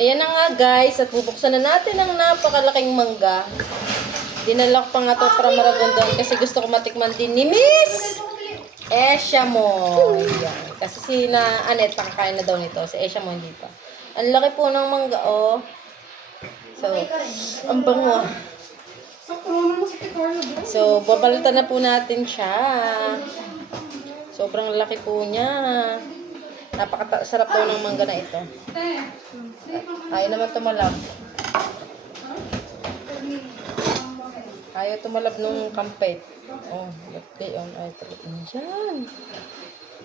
Ayan na nga guys, at bubuksan na natin ang napakalaking mangga. Dinala ko pa nga ito para Maragondon kasi gusto ko matikman din ni Miss Esha mo. Ayan. Kasi si na Anet nakakain na daw nito. Si Esha mo hindi pa. Ang laki po ng mangga, oh. So, ang bango. So, babalatan na po natin siya. Sobrang laki po niya. Napakasarap daw ng mangga na ito. Ayaw naman tumalab. Ayaw tumalab nung kampet. Oh, birthday on. Ay, yan.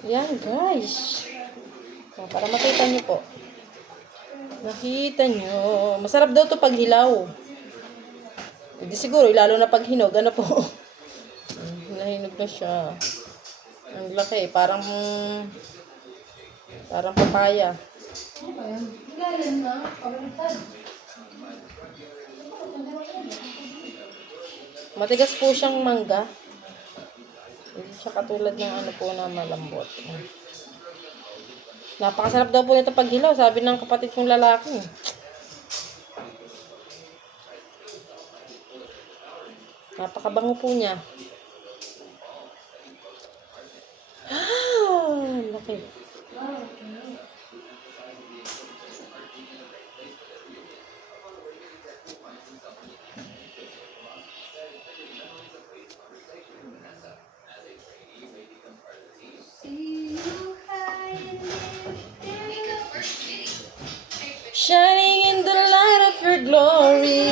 Yan, guys. Oh, para makita nyo po. Nakita nyo. Masarap daw to pag hilaw. Hindi siguro, lalo na pag hinog. Ano po? Nahinog na siya. Ang laki. Parang papaya. Matigas po siyang mangga. Hindi siya katulad ng ano po na malambot. Napakasarap daw po nito pag hilaw. Sabi ng kapatid kong lalaki. Napakabango po niya. Laki. Shining in the light of your glory.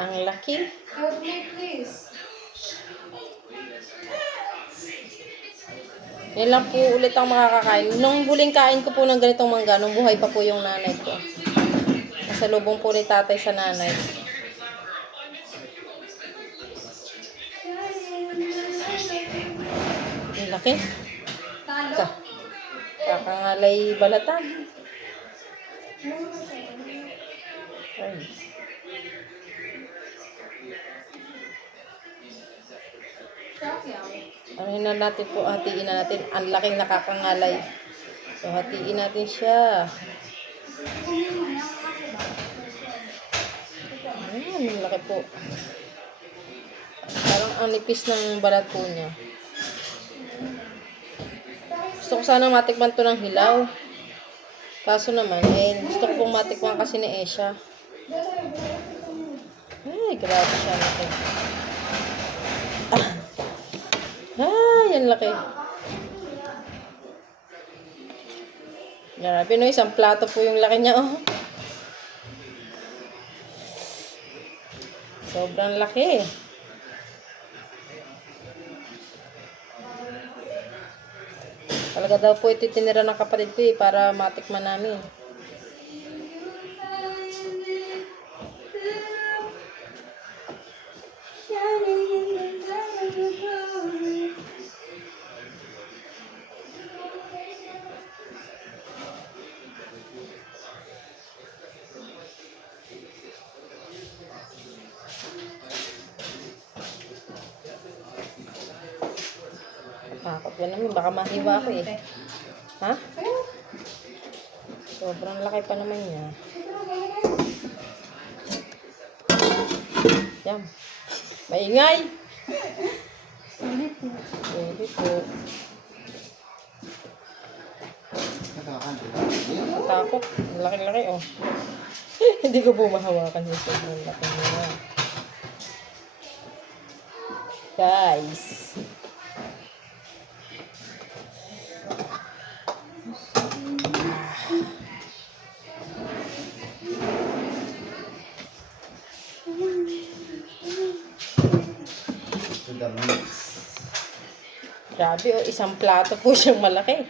Ang laki. Help me, please. Yan lang po ulit ang makakakain. Nung huling kain ko po ng ganitong mangga, nung buhay pa po yung nanay ko. Nasa lubong po ni tatay sa nanay. Ang laki. Kakangalay balatan. Ay. Ano na natin po, hatiin na natin. Ang laking nakakangalay. So, hatiin natin siya. Ayan, ang laki po. Parang ang nipis ng balat po niya. Gusto ko sana matikman to ng hilaw. Kaso naman, gusto ko pong matikman kasi ni Esha. Ay, grabe siya. Laki. Yan laki. Grabe no, isang plato po yung laki niya, oh. Sobrang laki. Talaga daw po ito tinira ng kapatid ko para matikman namin. Takot ko naman, baka mahiwa ko eh. Ha? Sobrang laki pa naman niya. Yan. Maingay! Pwede po. Takot. Laki-laki oh. Hindi ko po mahawakan yung sobrang laki niya. Guys. Grabe oh, isang plato po siyang malaki.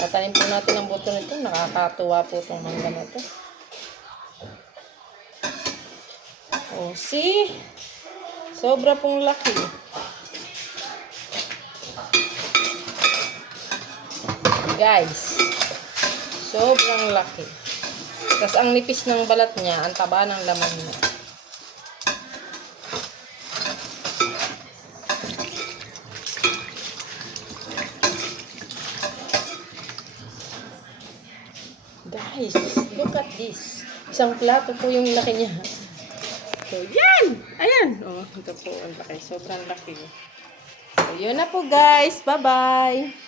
Tatanim po natin ang buto nito. Nakakatuwa po itong mangga na ito. Oh, see? Sobra pong laki. Guys, sobrang laki. Tapos ang nipis ng balat niya, ang taba ng laman niya. Guys, look at this. Isang plato po yung laki niya. So, yan! Ayan! Oh, ito po ang laki. Sobrang laki. So, yun na po guys. Bye-bye!